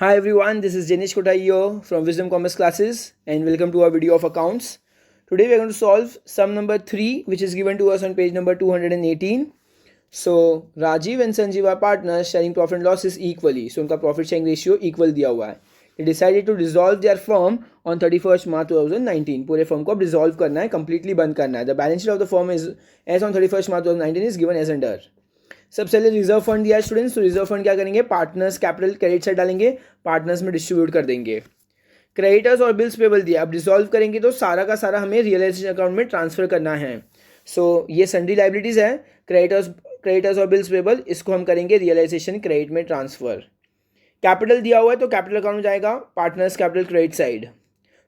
Hi everyone, this is Jenish Kotaiyo from Wisdom Commerce Classes and welcome to our video of accounts. Today we are going to solve sum number 3 which is given to us on page number 218. So Rajiv and Sanjeev are partners sharing profit and losses equally. So उनका profit sharing ratio equal दिया हुआ है. They decided to dissolve their firm on 31st March 2019. पूरे firm को अब dissolve करना है, completely बंद करना है. The balance sheet of the firm is as on 31st March 2019 is given as under. सबसे पहले रिजर्व फंड दिया है स्टूडेंट्स. तो रिजर्व फंड क्या करेंगे, पार्टनर्स कैपिटल क्रेडिट साइड डालेंगे, पार्टनर्स में डिस्ट्रीब्यूट कर देंगे. क्रेडिटर्स और बिल्स पेबल दिया, अब डिसॉल्व करेंगे तो सारा का सारा हमें रियलाइजेशन अकाउंट में ट्रांसफर करना है. सो ये सन्ड्री लाइबिलिटीज है, क्रेडिटर्स और बिल्स पेबल, इसको हम करेंगे रियलाइजेशन क्रेडिट में ट्रांसफर. कैपिटल दिया हुआ है तो कैपिटल अकाउंट में जाएगा partners capital credit side.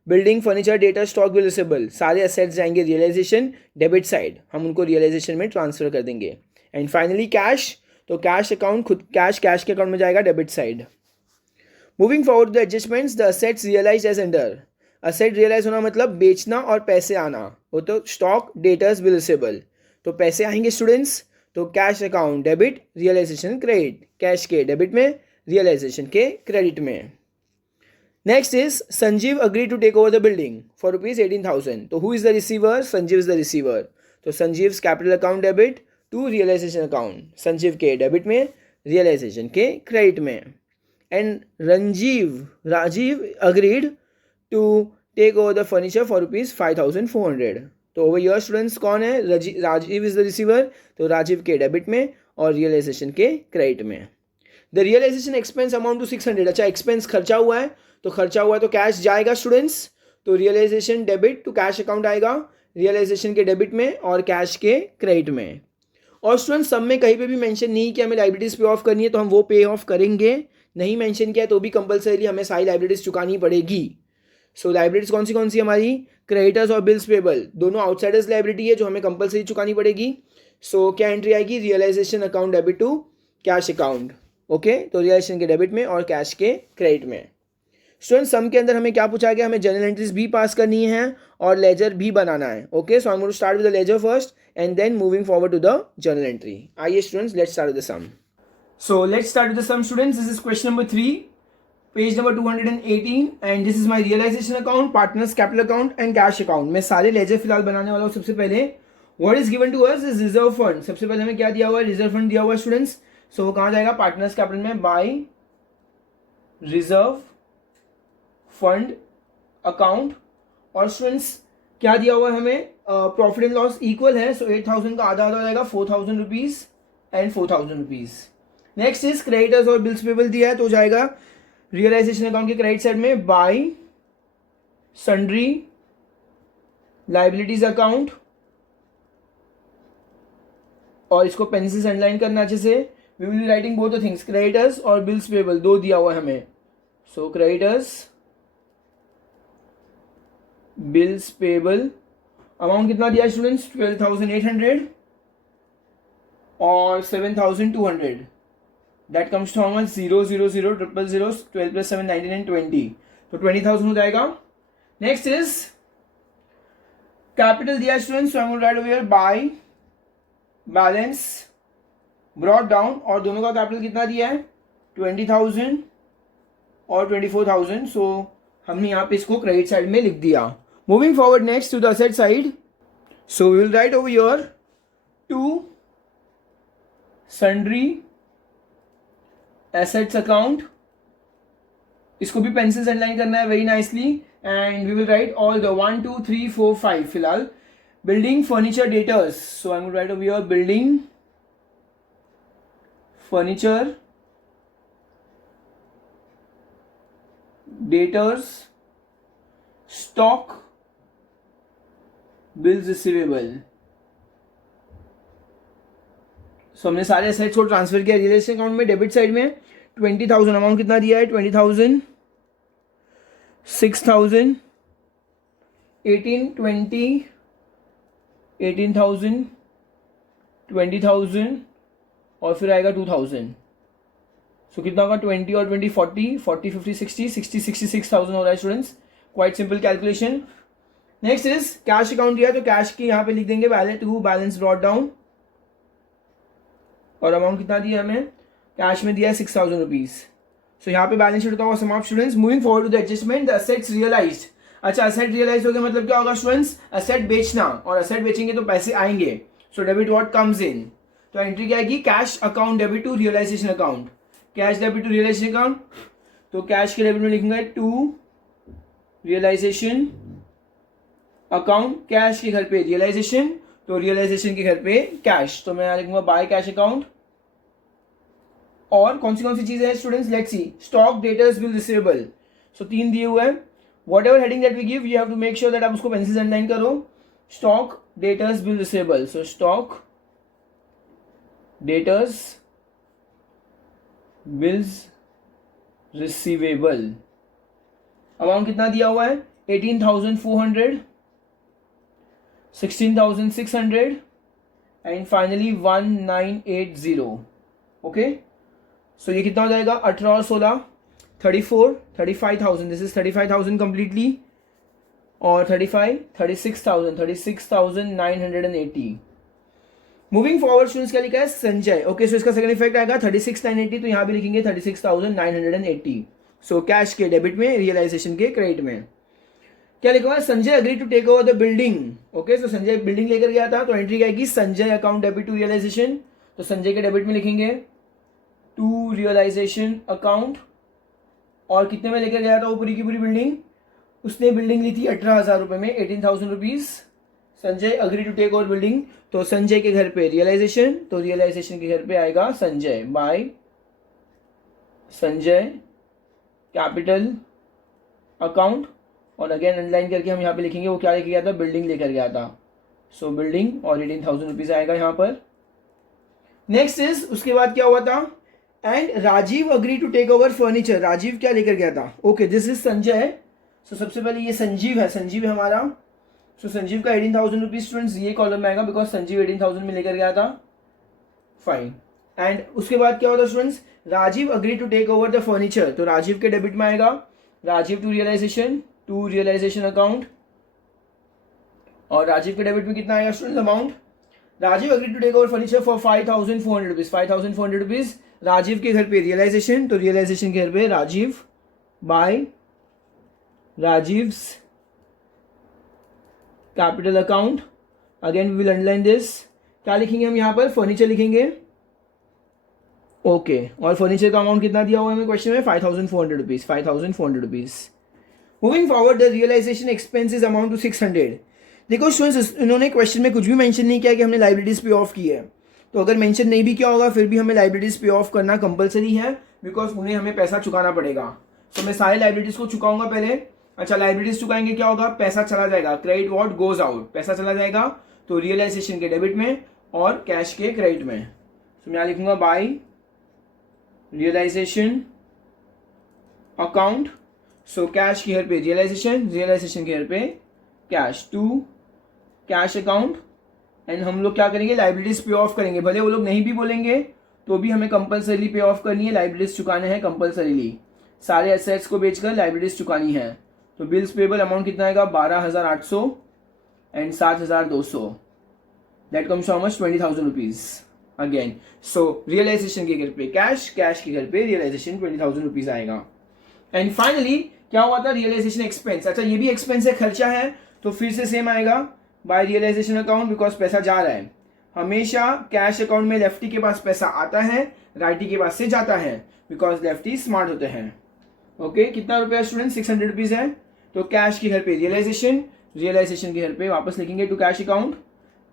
Building furniture data stock bill receivable, सारे असेट्स जाएंगे रियलाइजेशन डेबिट साइड, हम उनको रियलाइजेशन में ट्रांसफर कर देंगे. एंड फाइनली कैश, तो कैश अकाउंट खुद कैश के अकाउंट में जाएगा debit side. Moving forward the adjustments, the assets realise as under. Asset realise होना मतलब बेचना और पैसे आना, वो तो स्टॉक डेटर्स बिल रिसेबल. तो पैसे आएंगे स्टूडेंट्स, तो cash account debit, realisation credit, cash के डेबिट में, रियलाइजेशन के क्रेडिट में. Next is Sanjeev agree to take over the building for ₹18,000. तो who is the receiver, Sanjeev is the receiver. तो Sanjeev capital account debit to realisation account, Sanjeev के debit में, realisation के credit में. And Rajeev agreed to take over the furniture for ₹5,400. तो over year students कौन है, Rajiv is the receiver, तो राजीव के डेबिट में और रियलाइजेशन के क्रेडिट में. The realisation expense amount to 600. अच्छा, एक्सपेंस खर्चा हुआ है, तो खर्चा हुआ है तो कैश जाएगा स्टूडेंट्स, तो realisation debit to cash account आएगा, रियलाइजेशन के डेबिट में और कैश के क्रेडिट में. और स्टूडेंट्स सब में कहीं पे भी मेंशन नहीं किया हमें लाइबिलिटीज पे ऑफ करनी है तो हम वो पे ऑफ करेंगे, नहीं मेंशन किया तो भी कंपलसरी हमें सारी लाइबिलिटीज चुकानी पड़ेगी. सो लाइबिलिटीज कौन सी हमारी, क्रेडिटर्स और बिल्स पेबल, दोनों आउटसाइडर्स लाइबिलिटी है जो हमें कंपलसरी चुकानी पड़ेगी. सो क्या एंट्री आएगी, realisation account debit to cash account. Okay, तो रियलाइजेशन के डेबिट में और कैश के क्रेडिट में. स्टूडेंट्स सम के अंदर हमें क्या पूछा गया, हमें जर्नल एंट्रीज भी पास करनी है और लेजर भी बनाना है. Okay, so I am going to start with the ledger first and then moving forward to the journal entry. आइए students, let's start with the sum. So let's start with the sum students. This is question number 3, page number 218 and this is my realization account, partners capital account and cash account. मैं सारे laser फिलहाल बनाने वाला हूँ. सबसे पहले what is given to us is reserve fund. सबसे पहले हमें क्या दिया हुआ है, रिजर्व फंड दिया हुआ है स्टूडेंट्स. सो वो कहाँ जाएगा, पार्टनर्स कैपिटल में बाय रिजर्व फंड अकाउंट. और स्टूडेंट्स क्या दिया हुआ है हमें, प्रॉफिट एंड लॉस इक्वल है, सो 8,000 का आधा हो जाएगा 4,000 rupees and 4,000 rupees. Next is creditors और बिल्स पेबल दिया है तो जाएगा रियलाइजेशन अकाउंट के क्रेडिट साइड में बाय सन्ड्री लाइबिलिटीज अकाउंट, और इसको पेंसिल से अंडरलाइन करना अच्छे से. We will be writing both the things, creditors और बिल्स पेबल दो दिया हुआ है हमें. सो क्रेडिटर्स बिल्स पेबल, अमाउंट कितना दिया स्टूडेंट्स, 12,800 और 7,200. That comes to how much, 0 0 0 0 0 12 + 7 19 and 20, तो 20,000 हो जाएगा. नेक्स्ट इज कैपिटल दिया students, so I will write over here by balance brought down, और दोनों का कैपिटल कितना दिया है, 20,000 और 24,000. सो हमने यहाँ पे इसको क्रेडिट साइड में लिख दिया. Moving forward next to the asset side, so we will write over here to sundry assets account. इसको भी पेंसिल से अंडरलाइन करना है very nicely. And we will write all the 1 2 3 4 5 फिलहाल. Building furniture debtors, so I will write over here building furniture debtors stock bills receivable. So हमने सारे assets को transfer किया रियलाइजेशन अकाउंट में डेबिट साइड में. 20,000 amount कितना दिया है, 20,000, 6,000, 18, 20, 18,000, 20,000 और फिर आएगा 2,000. सो कितना होगा, 20 और 20 40, 40 50 60 60 66,000 हो रहा है students. Quite simple calculation. Next is cash account दिया तो कैश की यहाँ पे लिख देंगे बैलेंस ब्रॉट डाउन, और अमाउंट कितना दिया हमें, कैश में दिया है 6,000 रुपीज. सो यहाँ पे बैलेंस शीट होता होगा sum of students. Moving forward to the adjustment, the assets realised. अच्छा, असेट रियलाइज हो गया मतलब क्या होगा स्टूडेंट्स, असेट बेचना, और असेट बेचेंगे तो पैसे आएंगे. So debit what comes in, तो एंट्री क्या आएगी, cash account debit to realisation account. Cash debit to realisation account, तो कैश के डेबिट में लिखूंगा टू रियलाइजेशन अकाउंट. कैश के घर पे रियलाइजेशन, तो रियलाइजेशन के घर पे कैश, तो मैं यहाँ लिखूंगा बाय कैश अकाउंट. और कौन सी चीजें हैं students, let's see. Stock, debtors, bill, receivable. So 3 दिए हुए हैं. Whatever heading that we give, you have to make sure that आप उसको पेंसिल से अंडरलाइन करो. Stock, debtors, bill, receivable. So stock, debtors, bills, receivable. Amount कितना दिया हुआ है, 18,400, 16,600 एंड फाइनली 1980. ओके, सो ये कितना हो जाएगा, 18 और 16 34, 35,000. दिस इज 35,000 कंप्लीटली, और 35 36,000, 36,980. मूविंग फॉरवर्ड स्टूडेंट्स क्या लिखा है, संजय. ओके, सो इसका सेकंड इफेक्ट आएगा 36,980, तो यहाँ भी लिखेंगे 36,980. सो कैश के डेबिट में, रियलाइजेशन के क्रेडिट में. क्या लिखा हुआ है, Sanjay agree to take over the building. Okay, so Sanjay building लेकर गया था, तो एंट्री क्या आएगी, Sanjay account debit to realisation. तो संजय के डेबिट में लिखेंगे टू रियलाइजेशन अकाउंट. और कितने में लेकर गया था वो पूरी की पूरी बिल्डिंग, उसने बिल्डिंग ली थी 18,000 रुपए में, 18,000 rupees. Sanjay agree to take over building, तो संजय के घर पे रियलाइजेशन, तो रियलाइजेशन के घर पे आएगा Sanjay, by Sanjay capital account. और अगेन अंडरलाइन करके हम यहाँ पे लिखेंगे वो क्या लेकर गया था, बिल्डिंग लेकर गया था. सो बिल्डिंग, और 18,000 रुपीज आएगा यहाँ पर. नेक्स्ट इज, उसके बाद क्या हुआ था, and Rajeev agree to take over furniture. Rajeev क्या लेकर गया था, okay this is Sanjay. So सबसे पहले ये संजीव है, संजीव है हमारा. सो संजीव का 18,000 रुपीज स्टूडेंट्स ये कॉलम में आएगा, बिकॉज संजीव 18,000 में लेकर गया था. फाइन. एंड उसके बाद क्या होता है students, Rajeev agree to take over the furniture, तो राजीव के डेबिट में आएगा, राजीव टू रियलाइजेशन अकाउंट. और राजीव के डेबिट में कितना आएगा students, amount, Rajeev agree to take over furniture for 5,400 rupees. 5,400 rupees Rajeev के घर पे रियलाइजेशन, तो रियलाइजेशन के घर पे Rajeev, by Rajeev's capital account. Again we will underline this. क्या लिखेंगे हम यहाँ पर, फर्नीचर लिखेंगे. ओके, और फर्नीचर का अमाउंट कितना दिया हुआ है क्वेश्चन में, 5,400 rupees. 5,400 rupees. Moving forward, the realisation expenses amount to 600. देखो स्टूडेंट्स, इन्होंने क्वेश्चन में कुछ भी मेंशन नहीं किया कि हमने लाइब्रेरीज पे ऑफ की है. तो अगर मेंशन नहीं भी किया होगा फिर भी हमें लाइब्रेरीज पे ऑफ करना कंपलसरी है, बिकॉज उन्हें हमें पैसा चुकाना पड़ेगा. तो मैं सारे लाइब्रेरीज को चुकाऊंगा पहले. अच्छा, लाइब्रेरीज चुकाएंगे क्या होगा, पैसा चला जाएगा, क्रेडिट व्हाट गोज आउट, पैसा चला जाएगा. तो रियलाइजेशन के डेबिट में और कैश के क्रेडिट में. तो मैं यहाँ लिखूंगा by realisation account. So cash के घर पे रियलाइजेशन, रियलाइजेशन के घर पे cash, to cash account. And हम लोग क्या करेंगे, लाइब्रेरीज पे ऑफ करेंगे. भले वो लोग नहीं भी बोलेंगे तो भी हमें कंपलसरीली पे ऑफ करनी है, लाइब्रेरीज चुकाने हैं कंपलसरीली. सारे एसेट्स को बेचकर लाइब्रेरीज चुकानी है. तो बिल्स पेबल अमाउंट कितना आएगा, 12,800 and 7,200. That comes how much, 20,000 rupees again. So realisation के घर पे कैश, कैश के घर पे रियलाइजेशन, 20,000 रुपीज आएगा. एंड फाइनली क्या हुआ था, रियलाइजेशन एक्सपेंस. अच्छा, ये भी एक्सपेंस है, खर्चा है, तो फिर से सेम आएगा बाय रियलाइजेशन अकाउंट, बिकॉज पैसा जा रहा है. हमेशा कैश अकाउंट में लेफ्टी के पास पैसा आता है, राइटी के पास से जाता है, बिकॉज लेफ्टी स्मार्ट होते हैं. ओके, कितना रुपया स्टूडेंट, 600 रुपीज है. तो कैश के घर पे रियलाइजेशन, रियलाइजेशन के घर पे वापस लिखेंगे to cash account.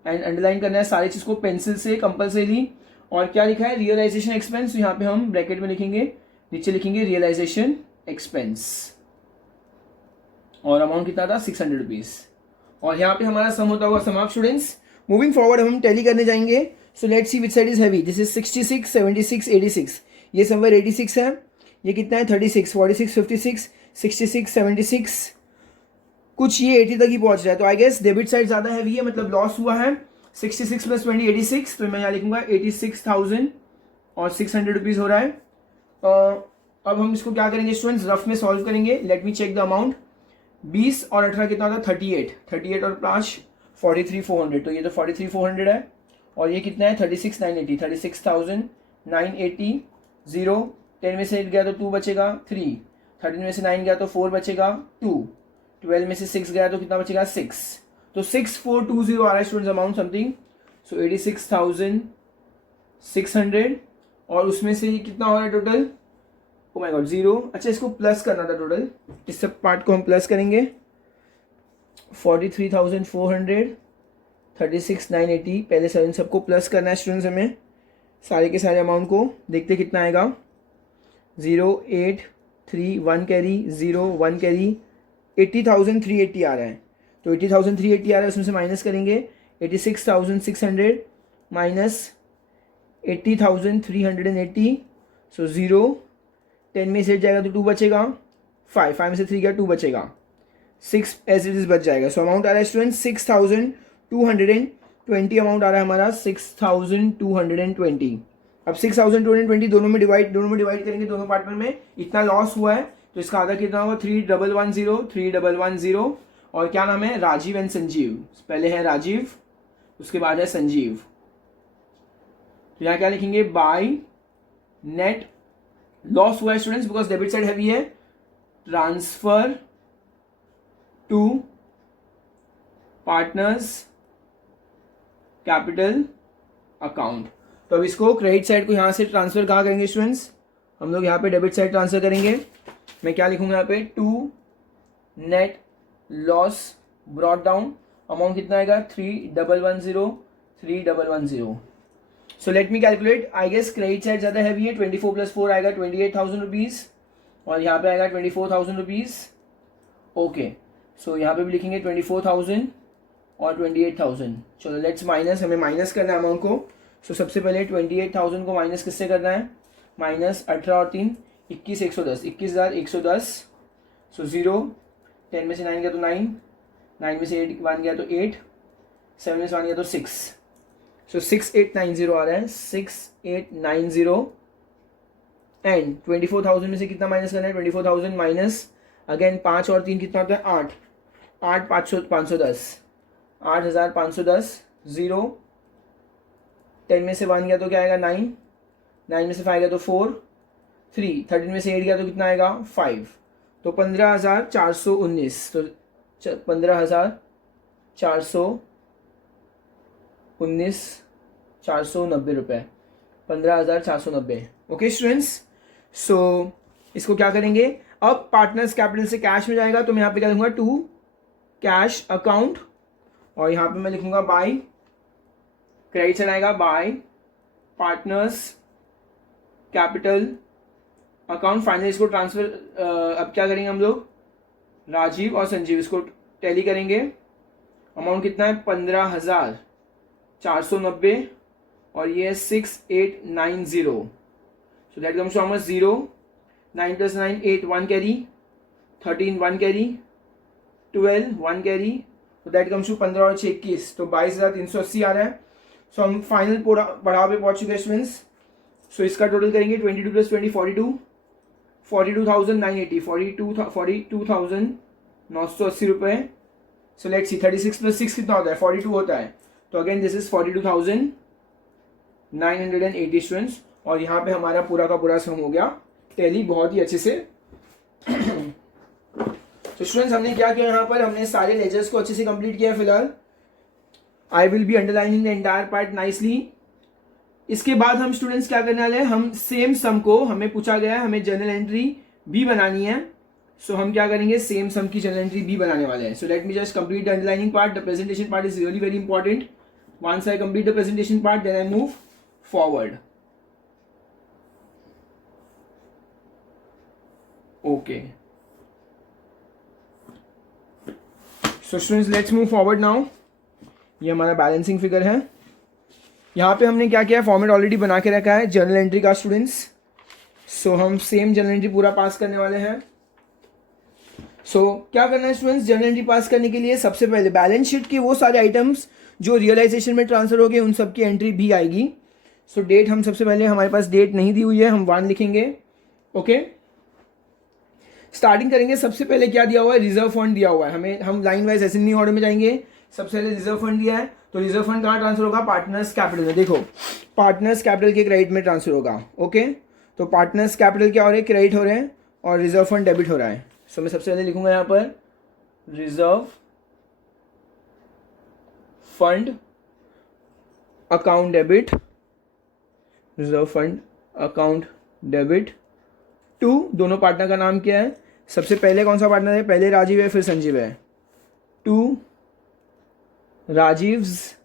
And underline करना है सारी चीज को पेंसिल से कंपलसरी. और क्या लिखा है, रियलाइजेशन एक्सपेंस, तो यहाँ पे हम ब्रैकेट में लिखेंगे, नीचे लिखेंगे रियलाइजेशन एक्सपेंस. और अमाउंट कितना था, 600 रुपीज. और यहाँ पे हमारा सम होता हुआ समाप्त स्टूडेंट्स. मूविंग फॉरवर्ड हम टैली करने जाएंगे. So let's see which side is heavy. This is 66, 76, 86. ये समवेयर 86 है. ये कितना है, 36, 46, 56, 66, 76. कुछ ये 80 तक ही पहुंच रहा है. तो आई गेस डेबिट साइड ज्यादा हैवी है, मतलब लॉस हुआ है. 66 प्लस 20, 86. तो मैं यहाँ लिखूंगा 86,000 और 600 रुपीज हो रहा है. अब हम इसको क्या करेंगे स्टूडेंट्स, रफ में सॉल्व करेंगे. Let me check the amount. 20 और 18 कितना होता है, 38. 38 और 5 43,400. तो ये तो 43,400 है. और ये कितना है, 36,980. 36,980 0 10 में से 8 गया तो 2 बचेगा 3, 13 में से 9 गया तो 4 बचेगा 2, 12 में से 6 गया तो कितना बचेगा 6, तो 6420 आ रहा है स्टूडेंट्स अमाउंट समथिंग, सो 86,600 और उसमें से ये कितना हो रहा है टोटल, ओ माय गॉड 0, अच्छा इसको प्लस करना था टोटल, इस सब पार्ट को हम प्लस करेंगे, 43,400, 36,980, पहले सर इन सबको प्लस करना है स्टूडेंट्स हमें, सारे के सारे अमाउंट को देखते कितना आएगा, 0 8 3 1 कैरी 0 1 कैरी 80,380 आ रहा है, तो 80,380 आ रहा है, उसमें से माइनस करेंगे 86,600 माइनस 80,380, सो 0, 10 में से 8 जाएगा तो 2 बचेगा, 5 में से 3 गया 2 बचेगा, 6 एज इट इज बच जाएगा, सो अमाउंट आ रहा है स्टूडेंट 6,220 अमाउंट आ रहा है हमारा 6,220। अब 6,220 दोनों में डिवाइड करेंगे, दोनों पार्टनर में इतना लॉस हुआ है तो इसका आधा कितना होगा 3,110 और क्या नाम है, राजीव एंड संजीव, पहले है राजीव उसके बाद है संजीव, तो यहाँ क्या लिखेंगे, बाय नेट लॉस हुआ है students because debit side heavy है, transfer to partners capital account. तो अब इसको क्रेडिट साइड को यहाँ से ट्रांसफर कहाँ करेंगे स्टूडेंट्स, हम लोग यहाँ पे डेबिट साइड ट्रांसफर करेंगे, मैं क्या लिखूंगा यहाँ पे, to net loss brought down, amount कितना आएगा 3,110। So let me calculate, I guess credit side ज़्यादा हैवी है, 24 + 4 आएगा 28,000 रुपीज़ और यहाँ पे आएगा 24,000 रुपीज़, ओके, सो यहाँ पे भी लिखेंगे 24,000 और 28,000, चलो लेट्स माइनस, हमें माइनस करना है अमाउंट को, सो सबसे पहले 28,000 को माइनस किससे करना है, माइनस 18 और 3 21,110, 21,110, सो 0, 10 में से 9 गया तो 9, 9 में से 8 1 गया तो 8, 7 में से 1 गया तो 6, सो 6,890 आ रहा है, 6,890 एंड 24,000 में से कितना माइनस करना है, 24,000 माइनस अगेन 5 और 3 कितना होता है 8, 510, 8,510, 0, 10 में से 1 गया तो क्या आएगा 9, 9 में से 5 गया तो 4, 3, 13 में से 8 गया तो कितना आएगा 5, तो 15,419, तो 15,419 490 रुपये, 15,490, ओके स्टूडेंट्स। सो इसको क्या करेंगे, अब पार्टनर्स कैपिटल से कैश में जाएगा तो मैं यहाँ पे क्या लिखूंगा, टू कैश अकाउंट और यहाँ पे मैं लिखूंगा बाय, क्रेडिट से आएगा bye partners capital account, finally इसको ट्रांसफर, अब क्या करेंगे हम लोग, राजीव और संजीव इसको टैली करेंगे, अमाउंट कितना है 15,490 और ये है 6,890, so that comes to how much, 0, 9 + 9 8 1 carry, 13 1 carry, 12 1 carry, तो दैट कम्स टू 15 और 6 21, तो 22,380 आ रहा है। सो हम फाइनल पड़ाव पे पहुंच चुके हैं स्टूडेंट्स। सो इसका टोटल करेंगे 22 + 20 42,980 42,980 रुपये। सो लेट्स सी 36 + 6 कितना होता है 42 होता है, तो अगेन दिस इज 42,980 स्टूडेंट्स और यहाँ पे हमारा पूरा का पूरा सम हो गया टैली बहुत ही अच्छे से। तो स्टूडेंट्स हमने क्या किया, यहाँ पर हमने सारे लेजर्स को अच्छे से कंप्लीट किया फिलहाल। I will be underlining the entire part nicely. इसके बाद हम स्टूडेंट्स क्या करने वाले हैं, हम सेम सम को, हमें पूछा गया है हमें जर्नल एंट्री भी बनानी है, सो हम क्या करेंगे सेम सम की जर्नल एंट्री भी बनाने वाले हैं। So let me just complete the underlining part, the presentation part is really very important. Once I complete the presentation part then I move forward. Okay so students let's move forward now. ये हमारा balancing figure है। यहाँ पे हमने क्या किया है, format already बना के रखा है जर्नल एंट्री का स्टूडेंट्स। सो हम सेम जर्नल एंट्री पूरा पास करने वाले हैं। सो क्या करना है स्टूडेंट्स, जर्नल एंट्री पास करने के लिए सबसे पहले बैलेंस शीट के वो सारे आइटम्स जो रियलाइजेशन में ट्रांसफर हो गए उन सब की एंट्री भी आएगी। सो डेट हम सबसे पहले, हमारे पास डेट नहीं दी हुई है, हम 1 लिखेंगे। ओके स्टार्टिंग करेंगे, सबसे पहले क्या दिया हुआ है, रिजर्व फंड दिया हुआ है हमें। हम लाइन वाइज असेंडिंग ऑर्डर में जाएंगे। सबसे पहले रिजर्व फंड दिया है, तो रिजर्व फंड कहाँ ट्रांसफर होगा, पार्टनर्स कैपिटल में। देखो पार्टनर्स कैपिटल के क्रेडिट में ट्रांसफर होगा। ओके तो पार्टनर्स कैपिटल क्या हो रहे हैं, क्रेडिट हो रहे हैं, और रिजर्व फंड डेबिट हो रहा है. सो मैं सबसे पहले लिखूंगा यहाँ पर reserve fund account debit, reserve fund account debit to, दोनों पार्टनर का नाम क्या है, सबसे पहले कौन सा पार्टनर है, पहले राजीव है फिर संजीव है, टू राजीव्स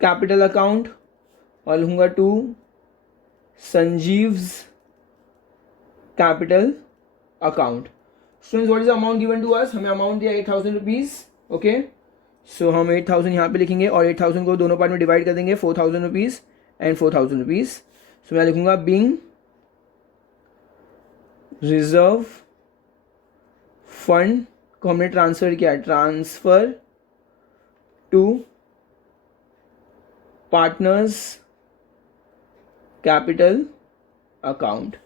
कैपिटल अकाउंट, और लिखूंगा to Sanjeev's capital account. Students what is amount given to us, हमें अमाउंट दिया 8,000 रुपीज़. ओके, सो हम 8,000 यहाँ पे लिखेंगे और 8,000 को दोनों पार्ट में डिवाइड कर देंगे, 4,000 रुपीज़ एंड 4,000 रुपीज़. सो मैं लिखूंगा बीइंग रिजर्व फंड को हमने ट्रांसफर किया, transfer to partners capital account.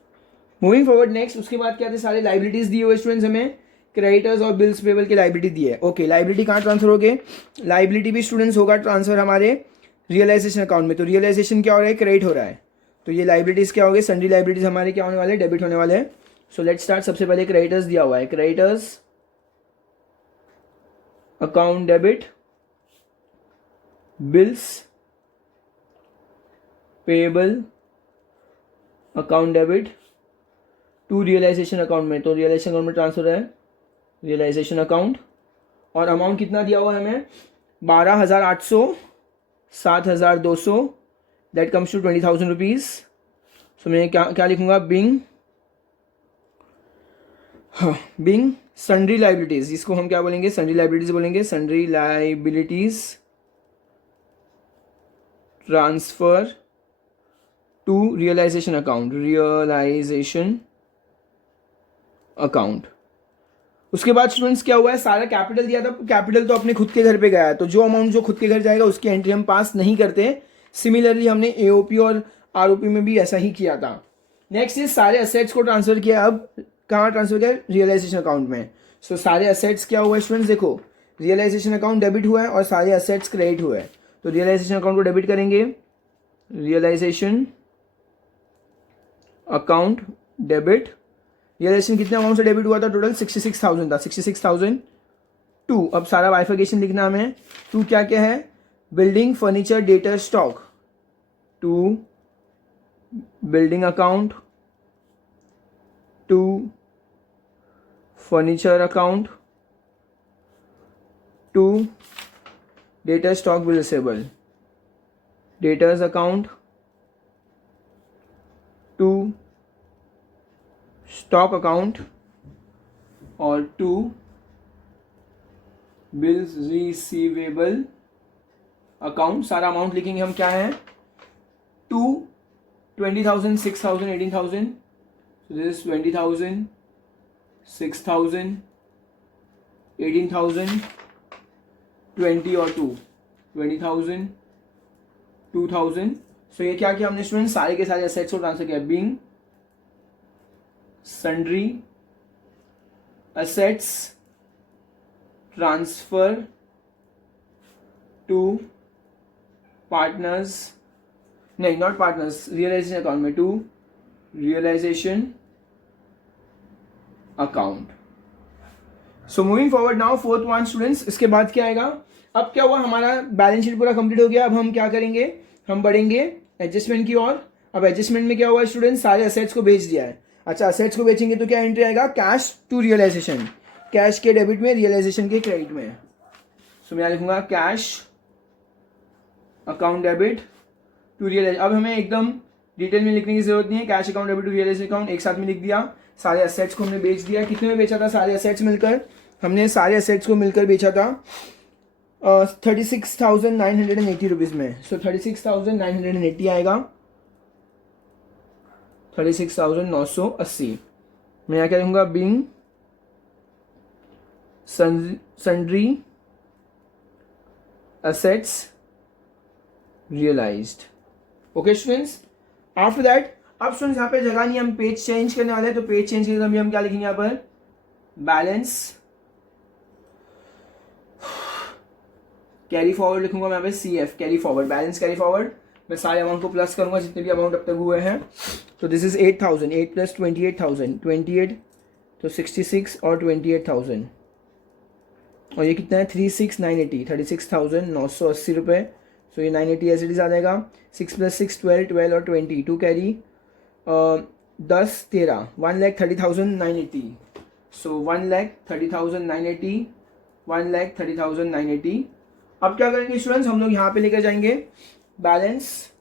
Moving forward next, उसके बाद क्या थे, सारे लाइबिलिटीज दिए हुए स्टूडेंट्स, हमें क्रेडिटर्स और बिल्स पेबल की लाइबिलिटी दी है. ओके, लाइबिलिटी कहाँ ट्रांसफर हो गए, लाइबिलिटी भी स्टूडेंट्स होगा ट्रांसफर हमारे रियलाइजेशन अकाउंट में. तो रियलाइजेशन क्या हो रहा है, क्रेडिट हो रहा है, तो ये लाइबिलिटीज क्या हो गए, सन्ड्री लाइबिलिटीज हमारे क्या होने वाले, डेबिट होने वाले हैं. So let's start. सबसे पहले क्रेडिटर्स दिया हुआ है, creditors account debit, bills payable account debit to realisation account में, तो रियलाइजेशन अकाउंट में ट्रांसफर है रियलाइजेशन अकाउंट. और अमाउंट कितना दिया हुआ है हमें, 12,800, 7,200, दैट कम्स टू 20,000 रुपीज़. सो मैं क्या लिखूंगा, बिंग सन्ड्री लाइबिलिटीज, इसको हम क्या बोलेंगे, सन्ड्री लाइबिलिटीज बोलेंगे, sundry liabilities transfer to realisation account, realisation account. उसके बाद स्टूडेंट्स क्या हुआ है, सारा कैपिटल दिया था, कैपिटल तो अपने खुद के घर पे गया है, तो जो अमाउंट जो खुद के घर जाएगा उसकी एंट्री हम पास नहीं करते. सिमिलरली हमने एओपी और आरओपी में भी ऐसा ही किया था. नेक्स्ट इज सारे असेट्स को ट्रांसफर किया, अब कहाँ ट्रांसफर किया, रियलाइजेशन अकाउंट में. सो सारे असेट्स क्या हुआ है स्टूडेंट्स, देखो रियलाइजेशन अकाउंट डेबिट हुआ है और सारे असेट्स क्रेडिट हुए हैं. तो रियलाइजेशन अकाउंट को डेबिट करेंगे, रियलाइजेशन अकाउंट डेबिट. रियलाइजेशन कितने अमाउंट से डेबिट हुआ था, टोटल 66,000 था, 66,000 टू. अब सारा बाइफिकेशन लिखना हमें, टू क्या क्या है, building furniture debtor stock, to building account, to furniture account, to debtor stock bill receivable, debtors account, to stock account, और टू बिल्स रिसीवेबल अकाउंट. सारा अमाउंट लिखेंगे हम, क्या है, टू 20,000, 6,000, 18,000. So this is 20,000, 6,000, 18,000, 20 और 2, 20,000, 2,000. सो ये क्या किया हमने स्टूडेंट, सारे के सारे असेट्स को ट्रांसफर किया, being sundry assets transfer to partners, नहीं नॉट पार्टनर्स, रियलाइजेशन अकाउंट में, to realisation account. So moving forward now fourth one students, इसके बाद क्या आएगा, अब क्या हुआ, हमारा बैलेंस शीट पूरा कंप्लीट हो गया. अब हम क्या करेंगे, हम बढ़ेंगे एडजस्टमेंट की ओर. अब एडजस्टमेंट में क्या हुआ स्टूडेंट्स, सारे असेट्स को बेच दिया है. अच्छा, असेट्स को बेचेंगे तो क्या एंट्री आएगा, कैश टू रियलाइजेशन, कैश के डेबिट में, रियलाइजेशन के क्रेडिट में. सो मैं लिखूंगा cash account debit to realise. अब हमें एकदम डिटेल में लिखने की जरूरत नहीं है, cash account debit to realisation account एक साथ में लिख दिया. सारे असेट्स को हमने बेच दिया. कितने में बेचा था, सारे असेट्स मिलकर, हमने सारे असेट्स को मिलकर बेचा था 36,980 रुपीज़ में. सो 36,980 आएगा, 36,980. मैं यहाँ क्या लिखूंगा, being sundry assets realized. Okay students, after that अब स्टूडेंट्स यहाँ पे जगह नहीं, हम पेज चेंज करने वाले हैं. तो पेज चेंज करके हम क्या लिखेंगे यहाँ पर, बैलेंस कैरी फॉरवर्ड लिखूंगा मैं यहाँ पे, CF carry forward, balance carry forward. मैं सारे अमाउंट को प्लस करूँगा जितने भी अमाउंट अब तक हुए हैं। तो दिस इज़ 8,000, 8 + 28,000, 28 तो 66 और 28,000 और ये कितना है 36,980, 36,980 रुपये। सो ये 980 एज इट इज़ आ जाएगा। 6 + 6 12, 12 और 20 2 कैरी 10 13 1,30,980। सो 1,30,980, 1,30,980। अब क्या करेंगे स्टूडेंट्स, हम लोग यहाँ पे लेकर जाएंगे बैलेंस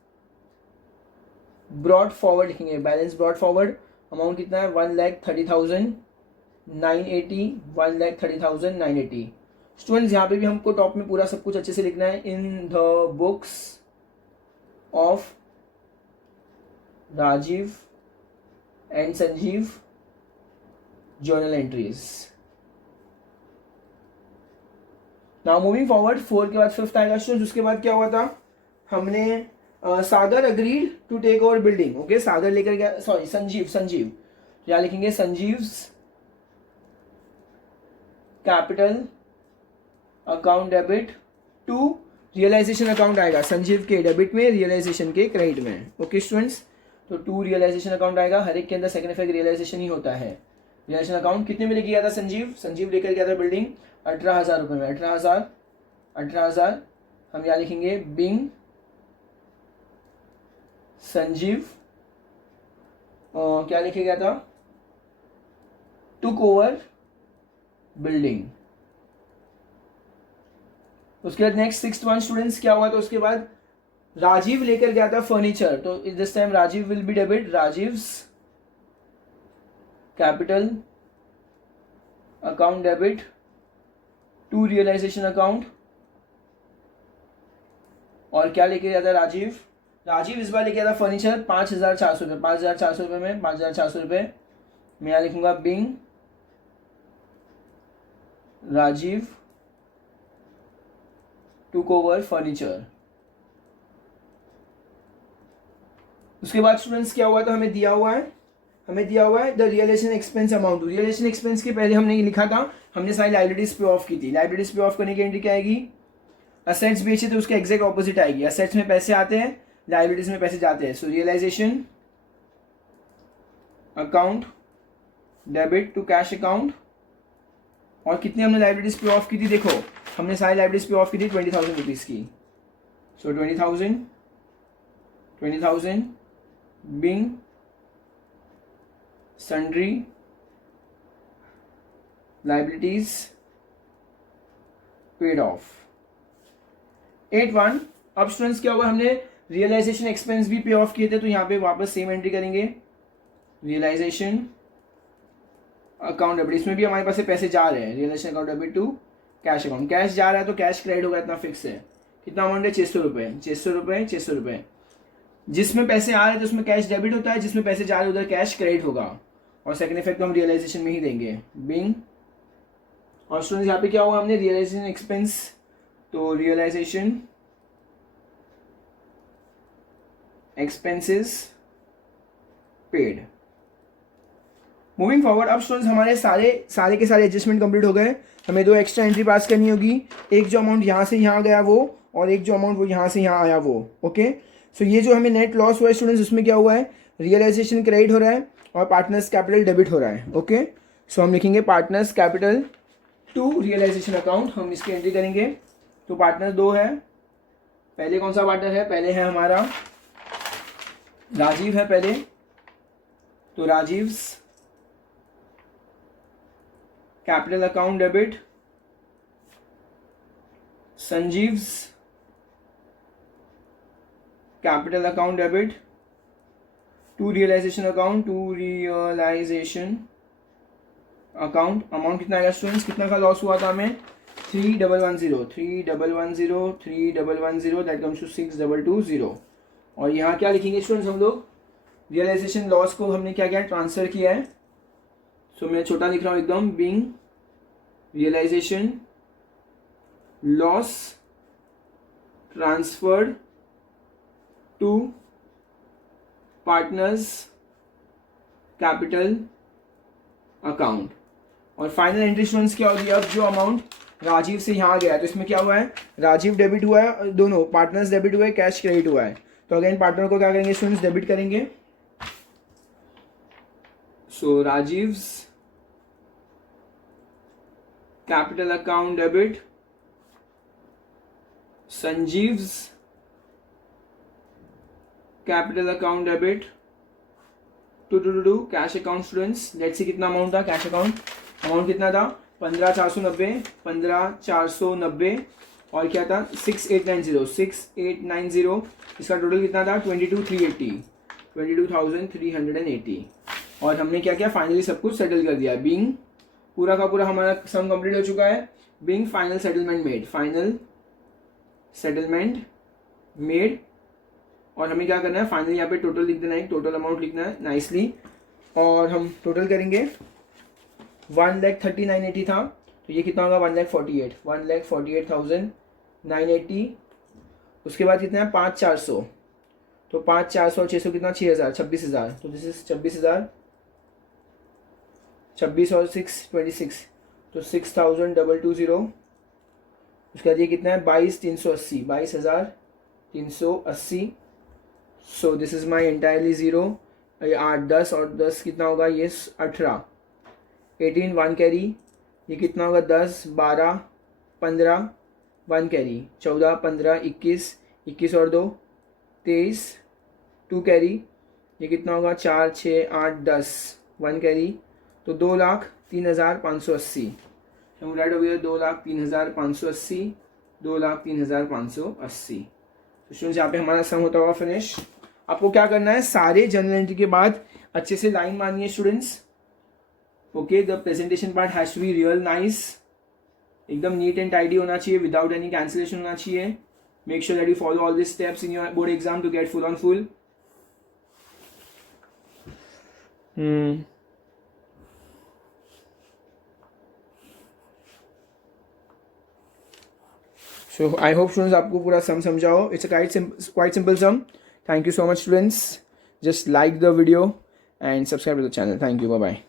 ब्रॉड फॉरवर्ड लिखेंगे। बैलेंस ब्रॉड फॉरवर्ड अमाउंट कितना है 1,30,980, 1,30,980। स्टूडेंट्स यहाँ पे भी हमको टॉप में पूरा सब कुछ अच्छे से लिखना है। In the books of Rajeev and Sanjeev journal entries. Now moving forward 4 के बाद 5th आएगा स्टूडेंट्स। उसके बाद क्या हुआ था, हमने Sagar agreed to take over building. Okay, Sagar लेकर गया, सॉरी संजीव क्या लिखेंगे, Sanjeev's capital account debit to realisation account आएगा। संजीव के डेबिट में, रियलाइजेशन के क्रेडिट में। ओके स्टूडेंट्स, तो टू रियलाइजेशन अकाउंट आएगा। हर एक के अंदर सेकंड इफेक्ट रियलाइजेशन ही होता है। रियलाइजेशन अकाउंट कितने में लेके गया था संजीव लेकर गया था बिल्डिंग 18,000 रुपये में। 18,000 हम यहाँ लिखेंगे बिंग संजीव क्या लिखे गया था, टुक ओवर बिल्डिंग। उसके बाद नेक्स्ट 6th वन स्टूडेंट्स क्या हुआ, तो उसके बाद राजीव लेकर गया था फर्नीचर। तो this time Rajeev will be debit, Rajeev's capital account debit to realisation account. और क्या लेके गया था राजीव इस बार लेके गया था फर्नीचर 5,400 रुपये। 5,400 रुपये में 5,400 रुपये मैं यहाँ लिखूंगा being Rajeev took over furniture. उसके बाद स्टूडेंट्स क्या हुआ था, हमें दिया हुआ है the realisation expense amount. Realisation expense के पहले हमने ये लिखा था, हमने सारी लाइबिलिटीज पे ऑफ की थी। लाइबिलिटीज पे ऑफ करने की एंट्री क्या आएगी, असेट्स बेचे तो उसके एग्जैक्ट ऑपोजिट आएगी। असेट्स में पैसे आते हैं, लाइबिलिटीज में पैसे जाते हैं। So realisation account debit to cash account. और कितनी हमने लाइबिलिटीज पे ऑफ की थी, देखो हमने सारी लाइबिलिटीज पे ऑफ की थी 20,000 रुपीज की। So 20,000 being sundry liabilities paid off. 8.1 अब स्टूडेंट्स क्या हुआ, हमने रियलाइजेशन एक्सपेंस भी पे ऑफ किए थे, तो यहाँ पे वापस सेम एंट्री करेंगे। रियलाइजेशन अकाउंट डेबिट, इसमें भी हमारे पास से पैसे जा रहे हैं। Realisation account debit to cash account, cash जा रहा है तो कैश क्रेडिट होगा, इतना फिक्स है। कितना अमाउंट है 600 रुपये, 600 रुपये। जिसमें पैसे आ रहे हैं तो उसमें कैश डेबिट होता है, जिसमें पैसे जा रहे हैं उधर कैश क्रेडिट होगा। और सेकंड इफेक्ट तो हम रियलाइजेशन में ही देंगे बिंग। और स्टूडेंट्स यहाँ पे क्या हुआ, हमने रियलाइजेशन एक्सपेंस, तो realisation expenses paid. Moving forward अब स्टूडेंट्स हमारे सारे के सारे एडजस्टमेंट कंप्लीट हो गए। हमें 2 एक्स्ट्रा एंट्री पास करनी होगी, एक जो अमाउंट यहाँ से यहाँ गया वो, और एक जो अमाउंट वो यहाँ से यहाँ आया वो। ओके, सो ये जो हमें नेट लॉस हुआ है स्टूडेंट्स, उसमें क्या हुआ है, रियलाइजेशन क्रेडिट हो रहा है और पार्टनर्स कैपिटल डेबिट हो रहा है। ओके, सो हम लिखेंगे partners capital to realisation account, हम इसकी एंट्री करेंगे। तो पार्टनर 2 है, पहले कौन सा पार्टनर है, पहले है हमारा राजीव है पहले, तो Rajeev's capital account debit, Sanjeev's capital account debit to realisation account, to realisation account. Amount कितना आएगा स्टूडेंट्स, कितना का लॉस हुआ था हमें 3,110 दैट कम्स टू 6,220। और यहाँ क्या लिखेंगे स्टूडेंट्स, हम लोग रियलाइजेशन लॉस को हमने क्या किया, ट्रांसफर किया है। सो मैं छोटा लिख रहा हूँ एकदम, being realisation loss transferred to partners capital account. और फाइनल एंट्री स्टूडेंट्स क्या होगी, अब जो अमाउंट राजीव से यहाँ गया है तो इसमें क्या हुआ है, राजीव डेबिट हुआ है, दोनों पार्टनर्स डेबिट हुए, कैश क्रेडिट हुआ है। तो अगेन पार्टनर को क्या करेंगे स्टूडेंट्स, डेबिट करेंगे. So Rajiv's capital account debit, Sanjeev's capital account debit to cash account. Students let's see कितना अमाउंट था कैश अकाउंट. अमाउंट कितना था 15,490 और क्या था 6890. इसका टोटल कितना था 22,380 और हमने क्या किया फाइनली सब कुछ सेटल कर दिया. बीइंग पूरा का पूरा हमारा सम कंप्लीट हो चुका है. बीइंग फाइनल सेटलमेंट मेड और हमें क्या करना है फाइनली यहाँ पे टोटल लिख देना है, टोटल अमाउंट लिखना है नाइसली. और हम टोटल करेंगे 1,39,80 था तो ये कितना होगा 1,48,980. उसके बाद कितना है 5,400 तो 5,400 और 600 कितना 6,000 26,000. तो दिस इज 26,000 26 और 6 26 तो 6,220. उसके बाद ये कितना है 22,380 22,380. So this is my entirely zero. ये 8 10 और 10 कितना होगा ये 18 18 1 कैरी. ये कितना होगा 10 12 15 1 कैरी. 14 15 21 21 और 2 23 2 कैरी. ये कितना होगा 4 6 8 10 1 कैरी. तो 2,03,580. हम राइट हो गया 2,03,580 2,03,580. तो स्टूडेंट्स यहाँ पे हमारा सम होता हुआ फिनिश. आपको क्या करना है सारे जर्नल एंट्री के बाद अच्छे से लाइन मारनी है students. Okay the presentation part has to be real nice. एकदम नीट एंड टाइडी होना चाहिए विदाउट एनी कैंसिलेशन होना चाहिए. Make sure that you follow all this steps in your board exam to get full on full. So I hope students आपको पूरा sum समझाओ. It's a quite simple sum. Thank you so much students. Just like the video and subscribe to the channel. Thank you. Bye bye.